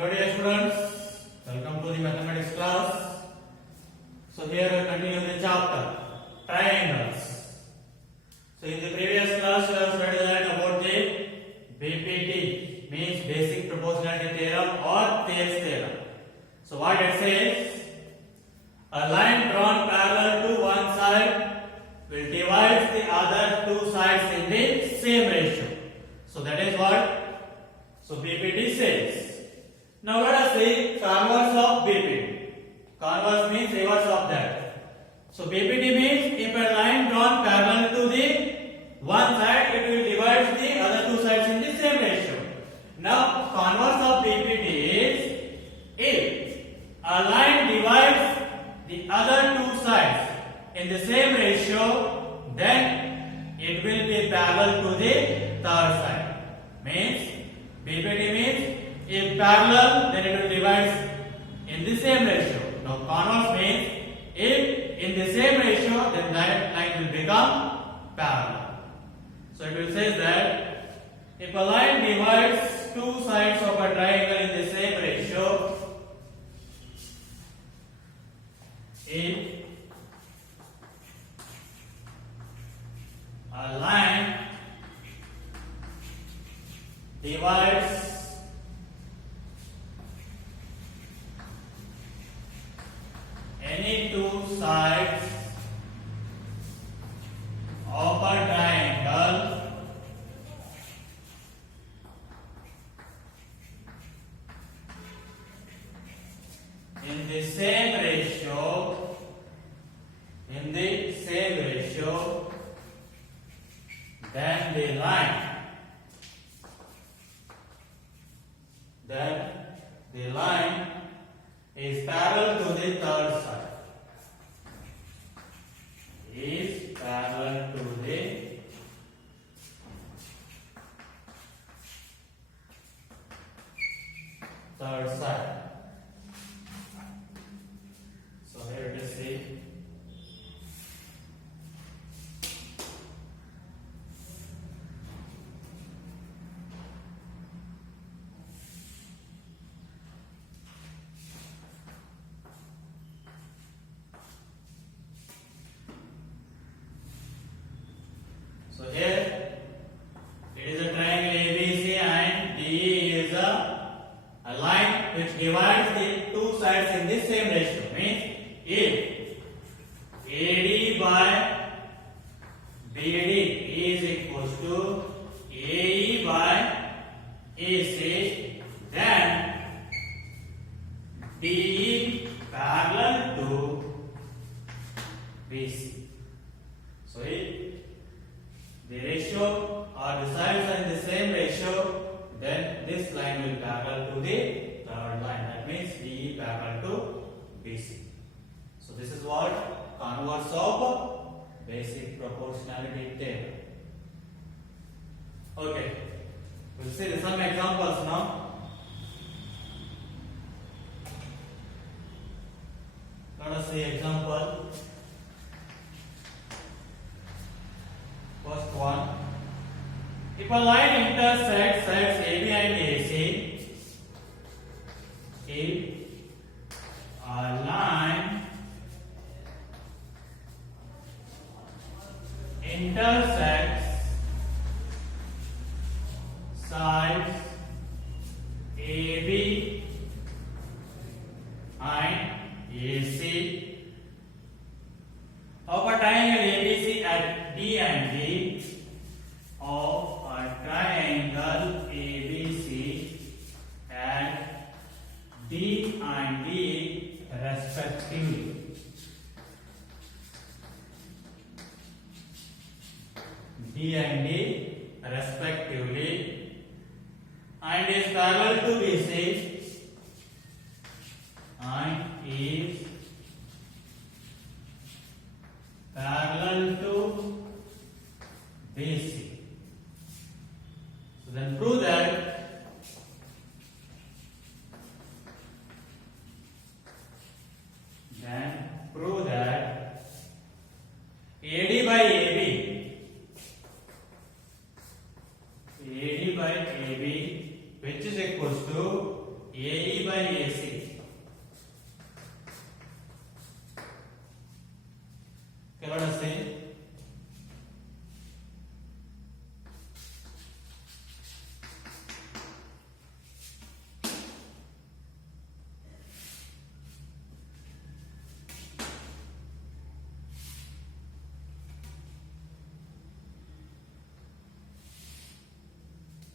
Hello dear students, welcome to the mathematics class. So here we continue the chapter triangles. So in the previous class we have studied that about the BPT, means basic proportionality theorem or Thales theorem. So what it says, a line drawn parallel to one side will divide the other two sides in the same ratio. So that is what BPT says. Now let us see converse of BPT. Converse means reverse of that. So BPT means if a line drawn parallel to the one side, it will divide the other two sides in the same ratio. Now converse of BPT is if a line divides the other two sides in the same ratio, then it will be parallel to the third side. Means BPT means if parallel, then it will divide in the same ratio. Now converse means if in the same ratio, then that line will become parallel. So it will say that if a line divides two sides of a triangle in the same ratio, if a line divides any two sides of a triangle in the same ratio, then the line is parallel to the third side. Is parallel to the third side. So here it is see. So here it is a triangle ABC and DE is a line which divides the two sides in the same ratio. Means if AD by BD is equals to AE by AC, then DE parallel to BC. So if the ratio or the sides are in the same ratio, then this line will parallel to the third line. That means DE parallel to BC. So this is what converse of basic proportionality theorem. Okay, we'll see some examples now. Let us see example. First one, if a line intersects sides AB and AC, if a line intersects sides AB and AC of a triangle ABC at D and D, of a triangle ABC at D and D respectively. D and D respectively, and is parallel to BC, and is parallel to BC. So then prove that AD by AB which is equals to AE by AC. Okay, let us see.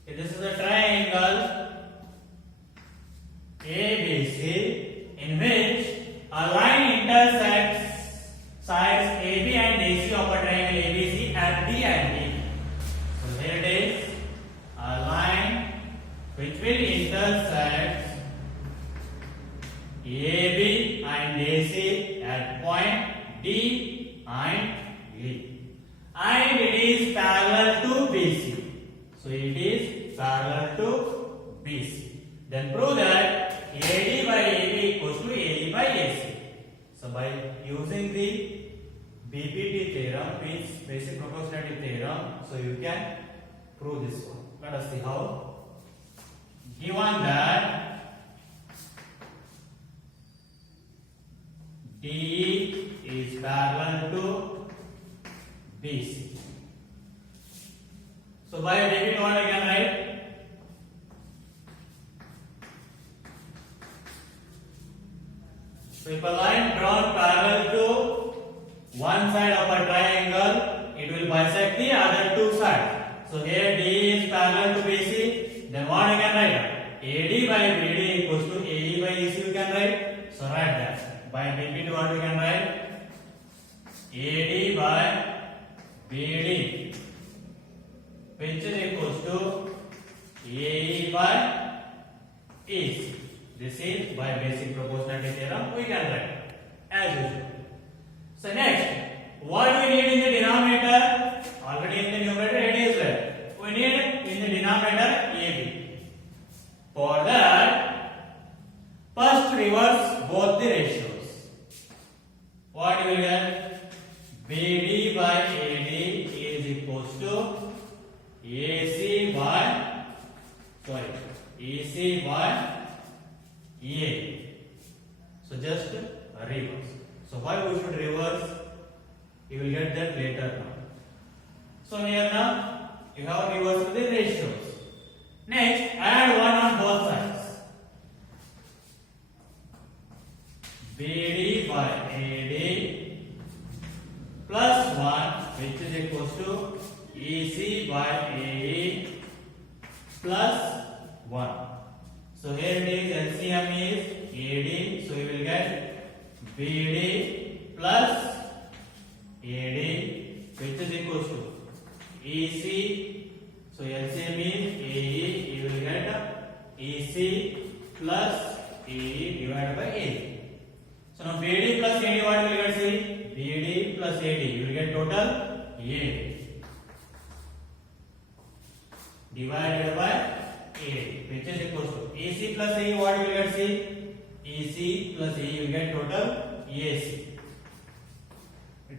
Okay, this is a triangle ABC in which a line intersects sides AB and AC of a triangle ABC at D and D. So here it is, a line which will intersect AB and AC at point D and E, and it is parallel to BC. So it is parallel to BC. Then prove that AD by AB equals to AE by AC. So by using the BPT theorem, means basic proportionality theorem, so you can prove this one. Let us see how. Given that DE is parallel to BC. So by taking what I can write? So if a line drawn parallel to one side of a triangle, it will bisect the other two sides. So here D is parallel to BC, then what I can write? AD by BD equals to AE by AC you can write. So write that. By BPT what we can write? AD by BD, which is equals to AE by AC. This is by basic proportionality theorem we can write as usual. So next, what we need in the denominator? Already in the numerator it is there. We need in the denominator AB. For that, first reverse both the ratios. What we will get? BD by AD is equals to AC by EC by EA. So just reverse. So why we should reverse? You will get that later now. So here now you have reversed the ratios. Next, add 1 on both sides. BD by AD plus 1, which is equals to EC by AE plus 1. So here it is, LCM is AD, so you will get BD plus AD, which is equals to EC. So LCM is AE, you will get EC plus AE divided by AE. So now BD plus AD, what will you get? See, BD plus AD, you will get total AD divided by AD, which is equals to EC plus AE, what will you get? See, EC plus AE, you will get total EAC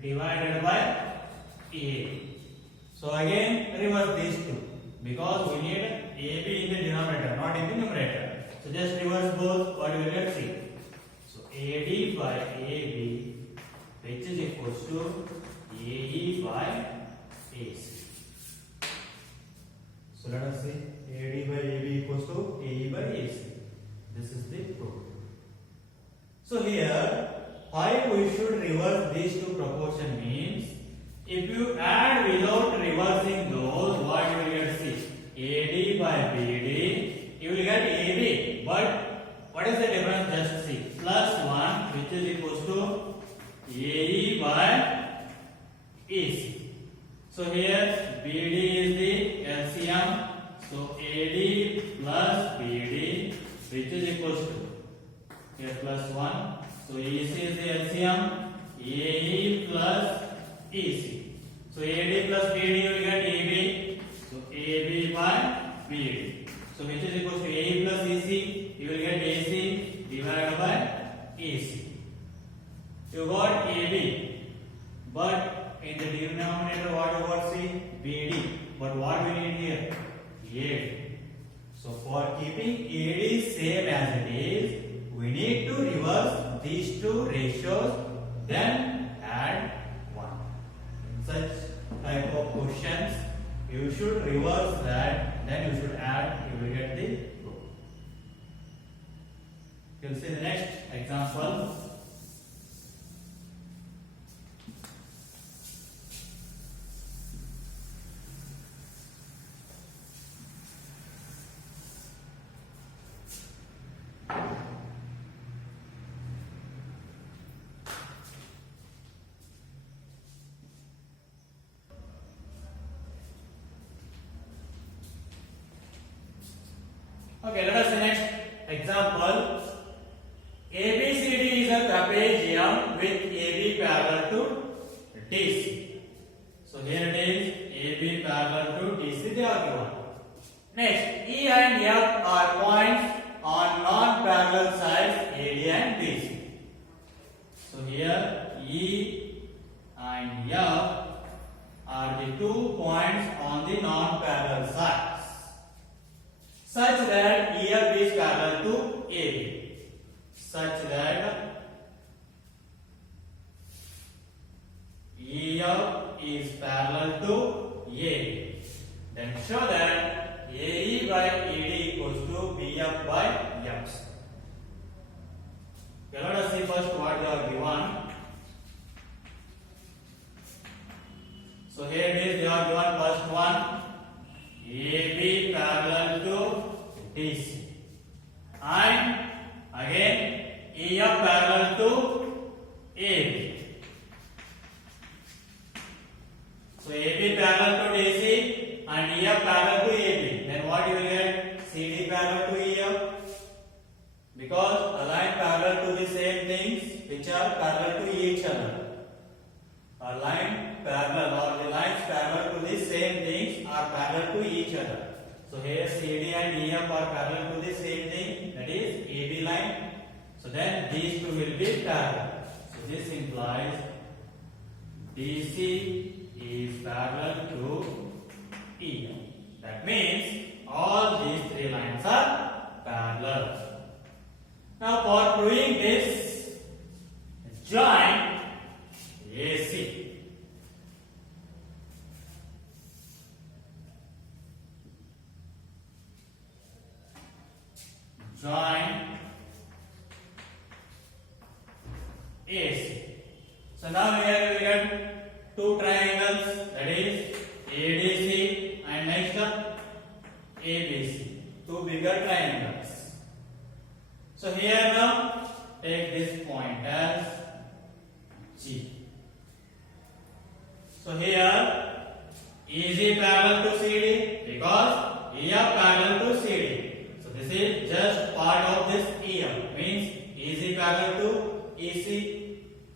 divided by AD. So again reverse these two, because we need AB in the denominator, not in the numerator. So just reverse both, what you will get? See, so AD by AB, which is equals to AE by AC. So let us see, AD by AB equals to AE by AC. This is the proof. So here, why we should reverse these two proportion means, if you add without reversing those, what you will get? See, AD by BD, you will get AB, but what is the difference? Just see, plus 1, which is equals to AE by AC. So here BD is the LCM, so AD plus BD, which is equals to here plus 1. So EC is the LCM, AE plus EC. So AD plus BD you will get AB. So AB by BD. So which is equals to AE plus EC, you will get AC divided by EC. You got AB, but in the denominator what you got? See, BD. But what we need here? AD. So So for keeping AD same as it is, we need to reverse these two ratios, then add 1. In such type of questions, you should reverse that, then you should add, you will get the group. You will see the next example. Okay, let us see next example. ABCD is a trapezium with AB parallel to DC. So here it is AB parallel to DC, they are given. Next, E and F are points on non-parallel sides AD and DC. So here E and F are the 2 points on the non-parallel sides, such that EF is parallel to AB, such that EF is parallel to AB. Then show that AE by AD equals to BF by F. Okay, let us see first what they are given. So here it is, they are given first one. AB parallel to DC, and again EF parallel to AB. So AB parallel to DC and EF parallel to AB. Then what you will get? CD parallel to EF, because a line parallel to the same things which are parallel to each other. A line parallel or the lines parallel to the same things are parallel to each other. So here CD and EF are parallel to the same thing, that is AB line. So then these two will be parallel. So this implies DC is parallel to EF. That means all these 3 lines are parallel. Now for proving this, join AC. Join AC. So now here we get 2 triangles, that is ADC and next ABC. 2 bigger triangles. So here now take this point as G. So here EG parallel to CD because EF parallel to CD. So this is just part of this EF, means EG parallel to EC,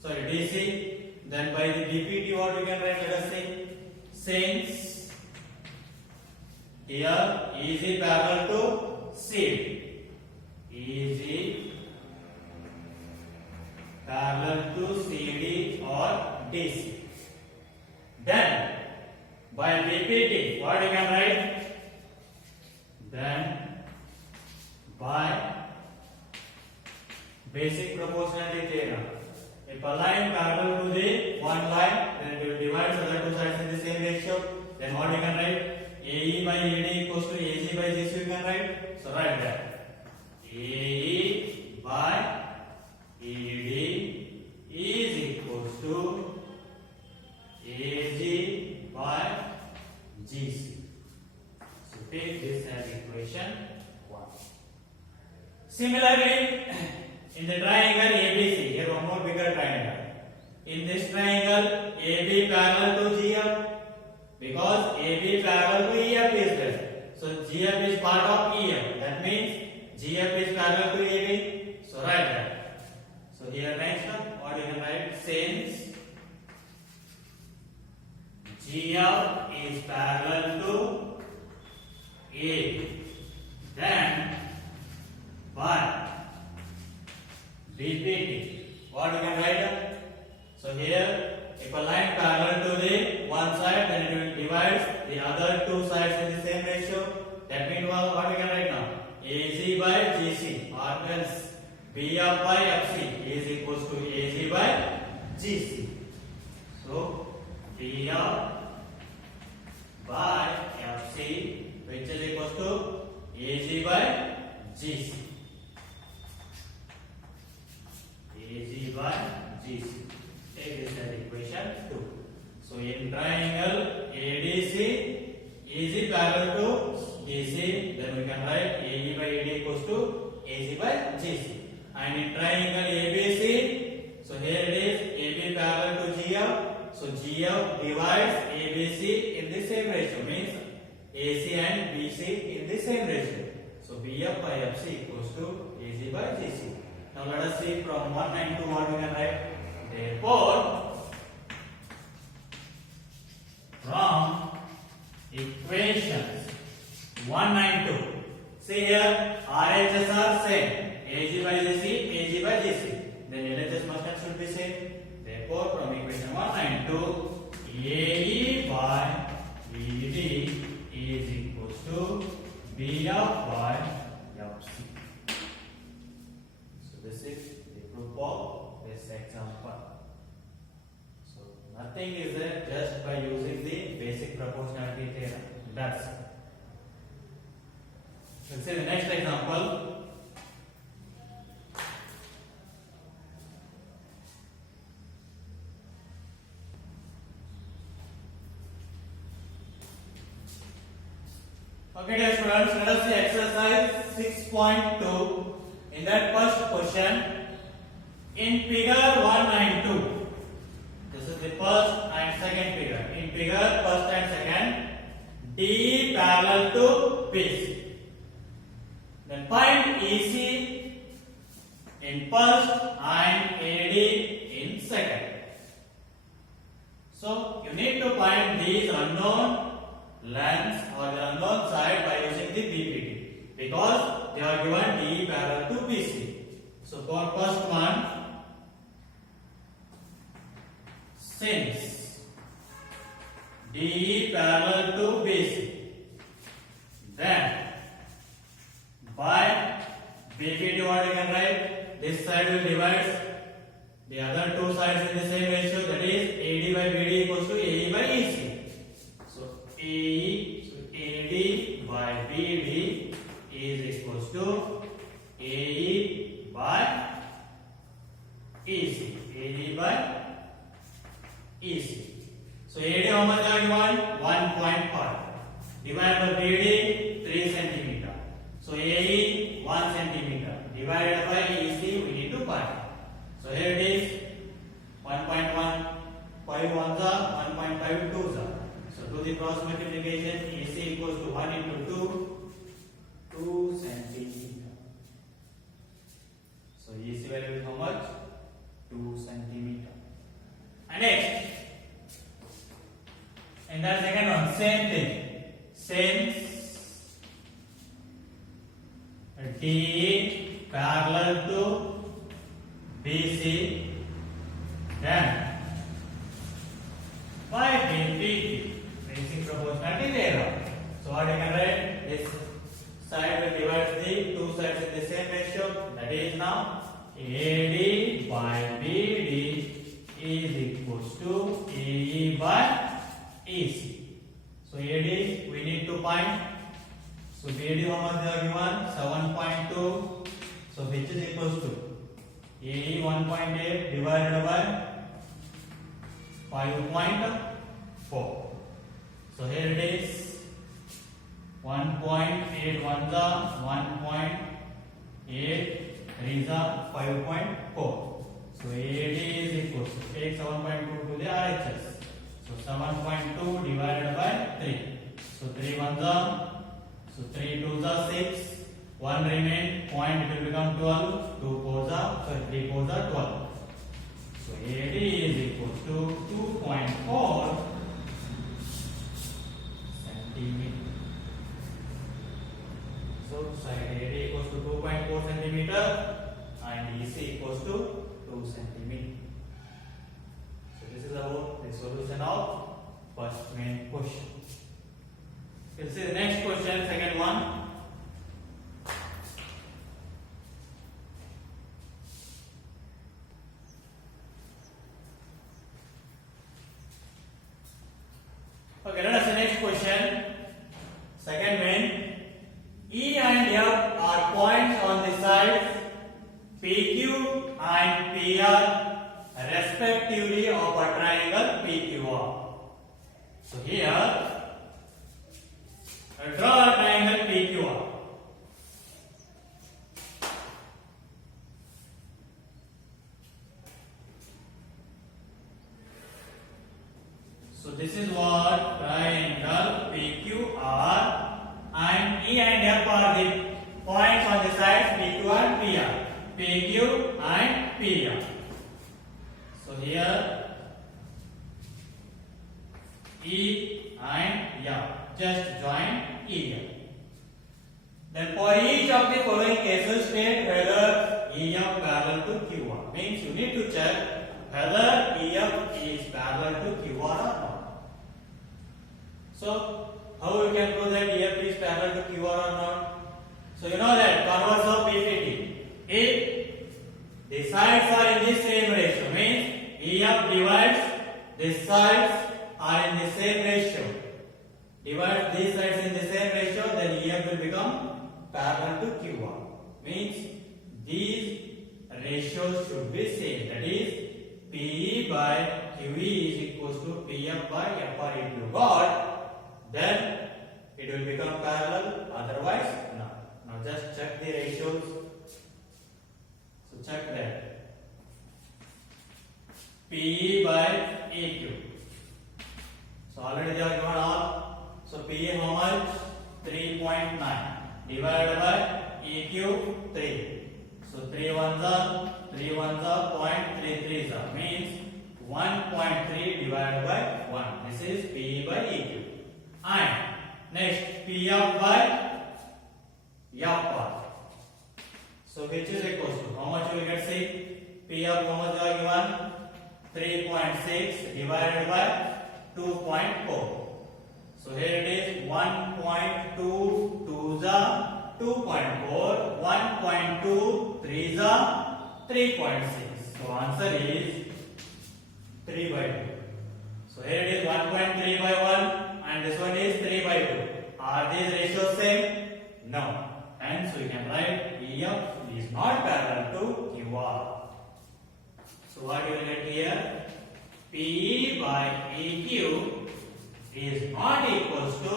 sorry DC. Then by the DPT what we can write, let us say, since here EG parallel to CD, EG parallel to CD or DC. Then by DPT what you can write? Then by basic proportionality theorem, if a line parallel to the one line, then it will divide the other 2 sides in the same ratio. Then what you can write? AE by AD equals to AG by GC you can write. So write that AE by AD is equals to AG by GC. So take this as equation 1. Similarly, in the triangle ABC, here one more bigger triangle. In this triangle, AB parallel to GF, because AB parallel to EF is there. So GF is part of EF. That means GF is parallel to AB. So write that. So here next one, what you can write? Since GF is parallel to AB, then by DPT, what you can write? So here, if a line parallel to the one side, then it will divide the other 2 sides in the same ratio. That means what we can write now? BF by FC is equals to AG by GC. So BF by FC, which is equals to AG by GC. AG by GC. Take this as equation 2. So in triangle ADC, AG parallel to DC, then we can write AE by AD equals to AG by GC. And in triangle ABC, so here it is AB parallel to GF, so GF divides ABC in the same ratio, means AC and BC in the same ratio. So BF by FC equals to AG by GC. Now let us see from 1 and 2 what we can write. Therefore, from equations 1 and 2, see here RHS are same, AG by GC, AG by GC. Then LHS must have should be same. Therefore, from equation 1 and 2, AE by ED is equals to BF by FC. So this is the proof of this example. So nothing is there, just by using the basic proportionality theorem. That's it. Let's see the next example. Okay, dear students, let us see exercise 6.2. In that first question, in figure 1 and 2, this is the first and second figure. In figure first and second, D parallel to BC. Then find EC in first and AD in second. So you need to find these unknown lengths or the unknown side by using the BPT, because they are given DE parallel to BC. So for first one, since DE parallel to BC, then by BPT what you can write, this side will divide the other two sides in the same ratio, that is AD by BD equals to AE by EC. AD by BD is equals to AE by EC. AD by EC. So AD how much are given? 1.5. Divided by BD 3 centimeter. So AE 1 centimeter. Divided by EC we need to find. So here it is 1.1. 5 ones are 1.5 twos are. So do the cross multiplication. AC equals to 1 into 2 centimeter. So AC value is how much? 2 centimeter. And next, in the second one, same thing. Since DE parallel to BC, then by BPT, basic proportionality theorem. So what you can write? This side will divide the two sides in the same ratio. That is now AD by BD is equals to AE by EC. So AD we need to find. So BD how much they are given? 7.2. So which is equals to AE 1.8 divided by 5.4. So here it is 1.8 1 1.8 3 5.4. So AD is equals to take 7.2 to the RHS. So 7.2 divided by 3. So 3 1 so 3 2 6. 1 remain, point it will become 12. 2 4 3 4 12. So AD is equals to 2.4 centimeter. So side AD equals to 2.4 centimeter and EC equals to 2 centimeter. So this is about the solution of first main question. We'll see the next question, second one. Second mean E and F are points on the sides PQ and PR respectively of a triangle PQR. So here draw a triangle PQR. So this is what triangle PQR, and E and F are the points on the sides PQ and PR. PQ and PR. So here E and F just join E. Then for each of the following cases state whether EF parallel to QR. Means you need to check whether EF is parallel to QR or not. So how we can prove that EF is parallel to QR or not? So you know that converse of PPT. If the sides are in the same ratio, means EF divides the sides are in the same ratio. Divide these sides in the same ratio, then EF will become parallel to QR. Means these ratios should be same. That is PE by QE is equals to PF by FR. If you got, then it will become parallel. Otherwise, no. Now just check the ratios. So check that. PE by EQ. So already they are given all. So PE how much? 3.9 divided by EQ 3. So 3 ones are 0.33 means 1.3 divided by 1. This is PE by EQ. And next PF by FR. So which is equals to how much we get? See, PF how much are given? 3.6 divided by 2.4. So here it is 1.2 2 the 2.4, 1.2 3 the 3.6. So answer is 3 by 2. So here it is 1.3 by 1 and this one is 3 by 2. Are these ratios same? No. Hence we can write EF is not parallel to QR. So what you will get here? PE by EQ is not equals to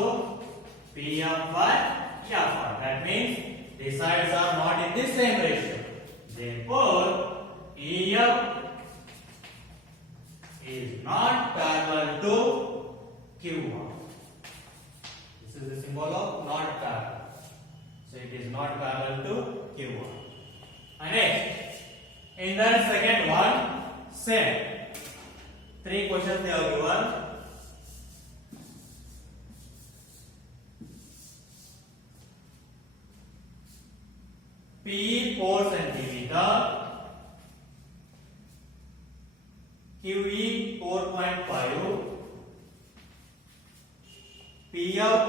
PF by FR. That means the sides are not in the same ratio. Therefore, EF is not parallel to QR. This is the symbol of not parallel. So it is not parallel to QR. And next, in the second one, same. 3 questions they are given. PE 4 centimeter, QE 4.5, PF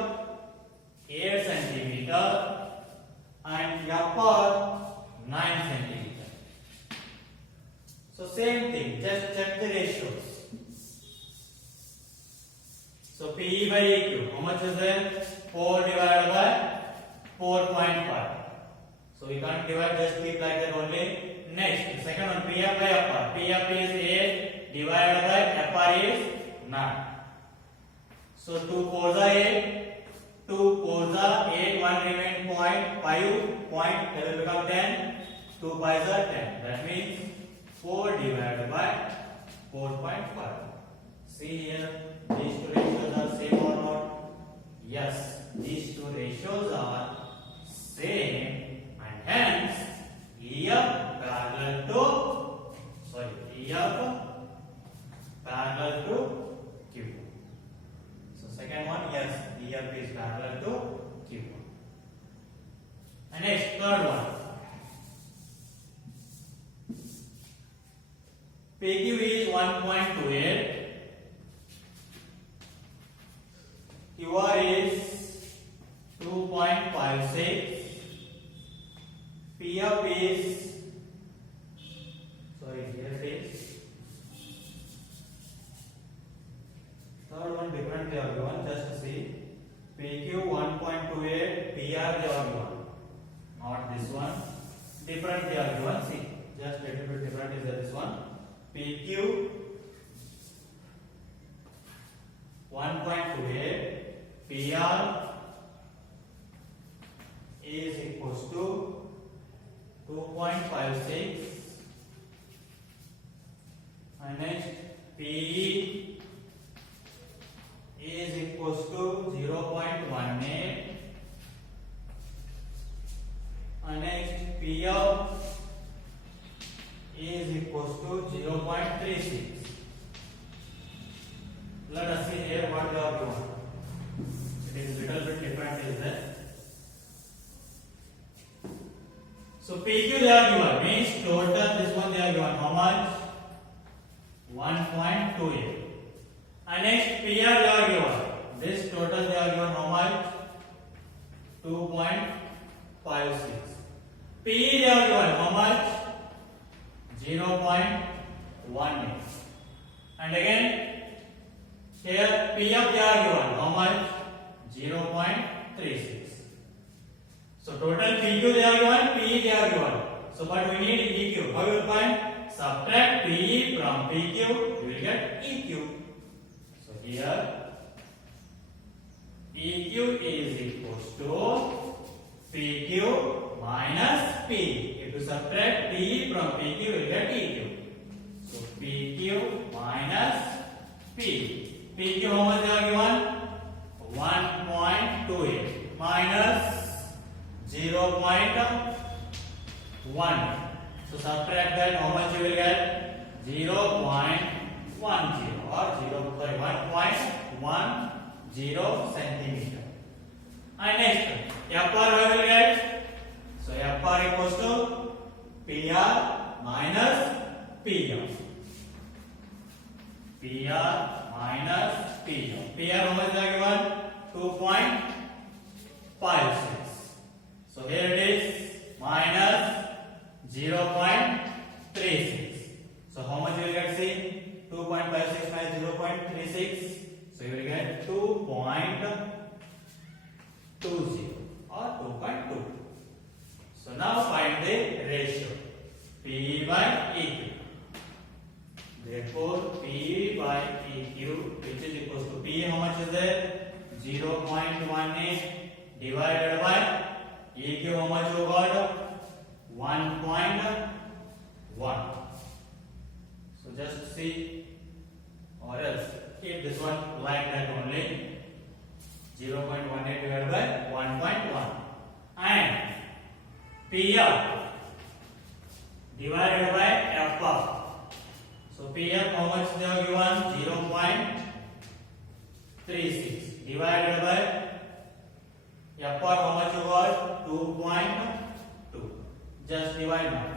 8 centimeter, and FR 9 centimeter. So same thing, just check the ratios. So PE by EQ, how much is there? 4 divided by 4.5. So we can't divide, just keep like that only. Next, second one, PF by FR. PF is 8 divided by FR is 9. So 2 4s are 8, 2 4s are 8, 1 remain 0.5, point, that will become 10, 2 5s are 10. That means 4 divided by 4.5. See here, these two ratios are same or not? Yes, these two ratios are same. Hence, EF parallel to Q. So second one, yes, EF is parallel to Q. And next, third one. PQ is 1.28. QR is 2.56. PF is, sorry, here it is. Third one different they are given, just see. PQ 1.28, PR is equals to 2.56 and next PE is equals to 0.18 and next PF is equals to 0.36. Let us see here what they are given. It is little bit different, is there? So PQ they are given, means total this one they are given how much? 1.28. And next PR they are given. This total they are given how much? 2.56. PE they are given how much? 0.18. And again here PF they are given how much? 0.36. So total PQ they are given, PE they are given. So but we need EQ. How you will find? Subtract PE from PQ, you will get EQ. So here EQ is equals to PQ minus P. If you subtract PE from PQ, you will get EQ. So PQ minus P. PQ how much they are given? 1.28 minus 0.1. So subtract that, how much you will get? 0.10 or 1.10 centimeter. And next, FR we will get. So FR equals to PR minus PR. PR minus PR. PR how much they are given? 2.56. So here it is minus 0.36. So how much you will get? See, 2.56 minus 0.36. So you will get 2.20 or 2.2. So now find the ratio PE by EQ. Therefore PE by EQ, which is equals to PE how much is there? 0.18 divided by EQ how much you got? 1.1. So just see, or else keep this one like that only. 0.18 divided by 1.1 and PR divided by FR. So PF how much they are given? 0.36 divided by FR how much you got? 2.2. Just divide now.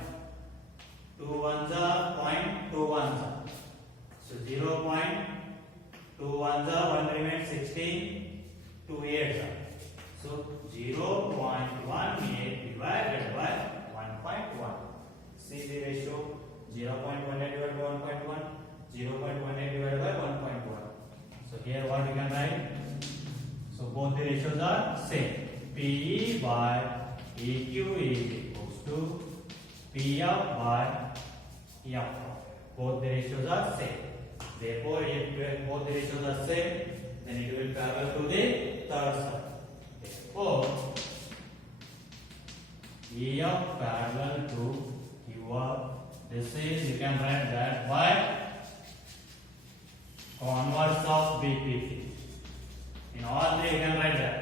2 ones are 0.21. So 0.2 ones are 1 remains 16. 2 8s are. So 0.18 divided by 1.1. See the ratio. 0.18 divided by 1.1. 0.18 divided by 1.1. So here what we can write? So both the ratios are same. PE by EQ is equals to PF by FR. Both the ratios are same. Therefore, if both the ratios are same, then it will parallel to the third side. Therefore, EF parallel to QR. This is, you can write that by converse of BPP. In all three you can write that.